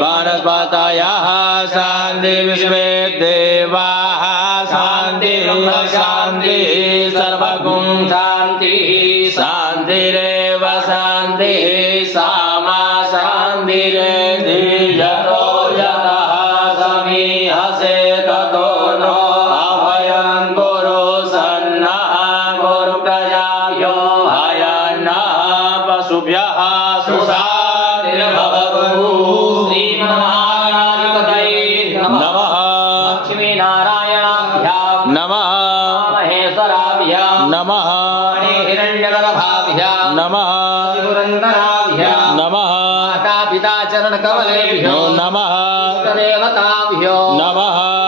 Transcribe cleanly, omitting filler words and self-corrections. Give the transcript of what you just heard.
वनस्पतयः शान्ति विश्वे देवाः शान्ति शान्ति सर्वगुण शान्ति शान्तिरेव शान्तिः सामा शान्तिरेधि यतो यतः समीहसे ततो नो अभयं कुरु सन्नः कुरु प्रजाभ्यो भयन्नः पशुभ्यः सुशान्तिर्भवतु। श्रीमन्नारायणाधिपतये नमः। लक्ष्मीनारायणाभ्यां नमः। महेश्वराभ्यां नमः। हिरण्यगर्भाभ्यां नमः। पुरन्दराभ्यां नमः। माता पिता चरणकमलेभ्यो नमः। देवताभ्यो नमः।